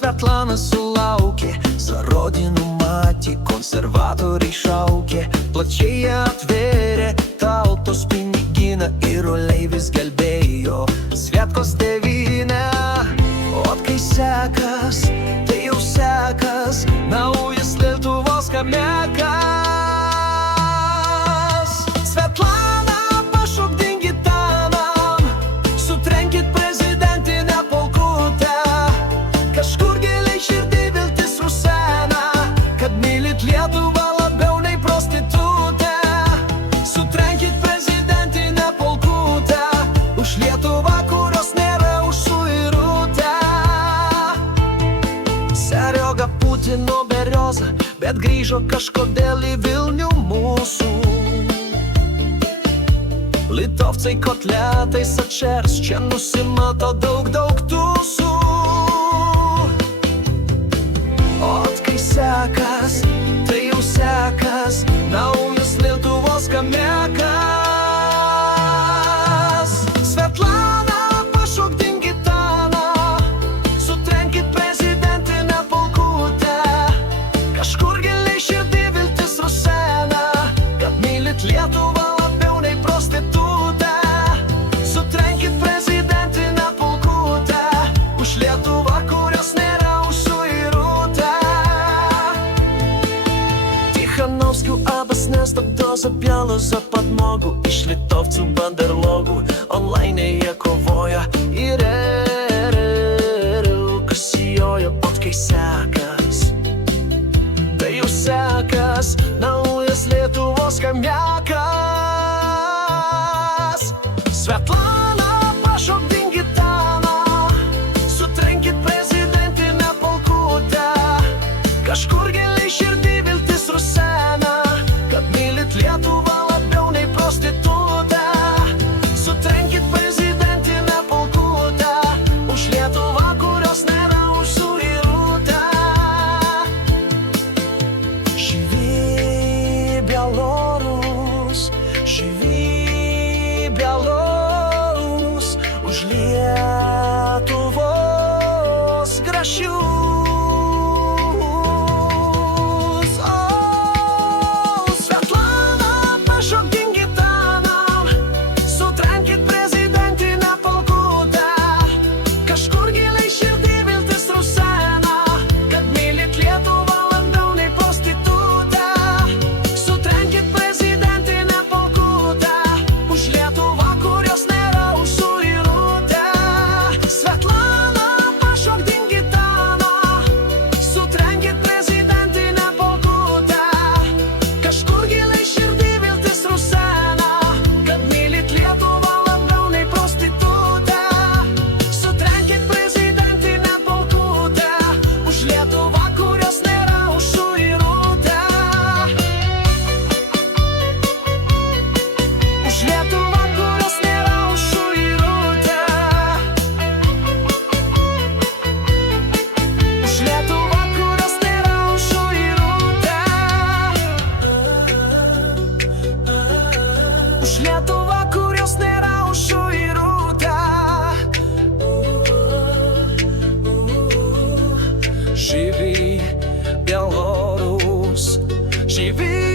Svetlana sulaukė, za rodinų matį konservatoriai šaukė, plačiai atvėrė tautos piniginą ir oleivis gelbėjo Svietkos tėvynę. O kai sekas, tai jau sekas, naujas Lietuvos kamiekas. Svetlana, pašokdink gitanam, sutrenkit prezidentinę polkutę. Kažkur giliai širdį viltis rusena, kad mylit Lietuvą labiau nei prostitutę. Sutrenkit prezidentinę polkutę, už Lietuvą, kurios nėra už suirutę. Serioga Putino berioza, bet grįžo kažkodėl į Vilnių mūsų. Litovcai kotletais atšers, čia nusimato daug tūsų. Kai sekas, tai jau sekas, naujas Lietuvos kamiekas. Svetlana, pašokdink gitaną, sutrenkit prezidentinę polkutę. Kažkur giliai širdį viltis rusena, kad mylit Lietuvą labiau nei prostitutę. Sutrenkit prezidentinę polkutę, už Lietuvą, kurios nėra už suirutę. Tichanowskių abas nestabdo zapialo za podmogų, iš litovcų banderlogų online jie kovoja ir kas joja, pot kai sekas, tai jau sekas, naujas Lietuvos kamiekas. Svetlana, pašokdink gitaną, sutrenkit prezidentinę polkutę. Kažkur giliai širdį viltis rusena, kad mylit Lietuvą labiau nei prostitutę. Sutrenkit prezidentinę polkutę, už Lietuvą, kurios nėra už suirutę. Живи, Белорус, живи, Белорус, už Lietuvos grašius. Už Lietuvą, kurios nėra už suirutę. Живи, Белорус, живи.